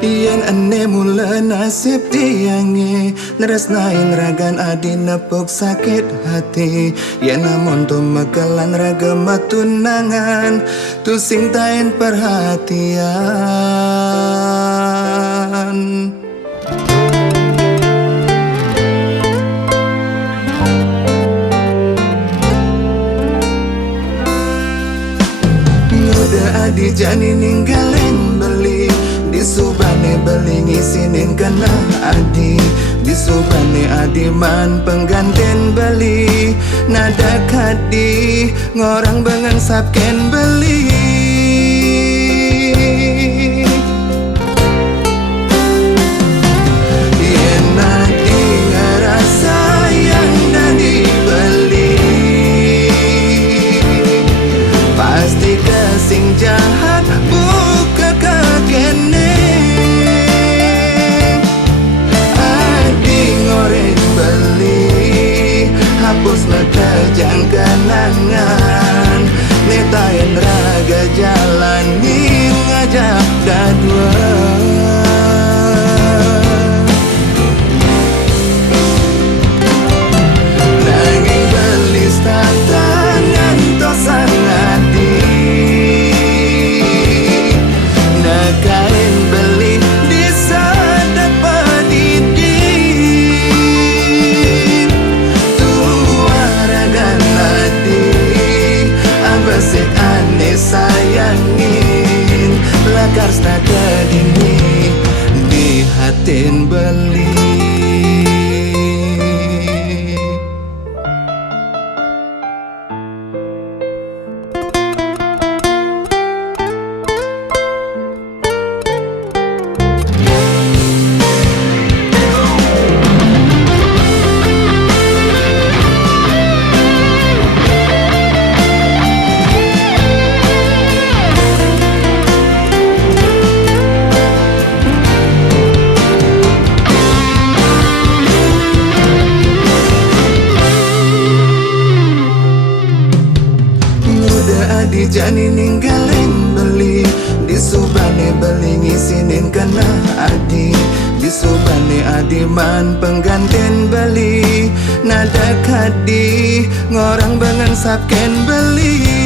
Yen ane mula nasib tiange neresnain ragan adi nepuk sakit hati. Yen namun tu megelan raga matunangan tu sing tain perhatian. Nguda adi jani ninggalin beli disubane beli ngisinin kena adi. Disubane adi man pengganten beli nada kadi ngorang bengen sapken beli. Yen adi ngerasa yang dah dibeli pasti kesing jahat buka kekene. Hapus mekejang kenangan netain raga jalan ning ngajak dadua. Nanging belis tangan tosan hati nekain beli disadap pedidi. Besek ane sayangin lakar stada dini di hatin beli. Adi jani ninggalin beli disubane beli ngisinin kena adi. Disubane adi man pengganten beli nada kadi ngorang bengen sapken beli.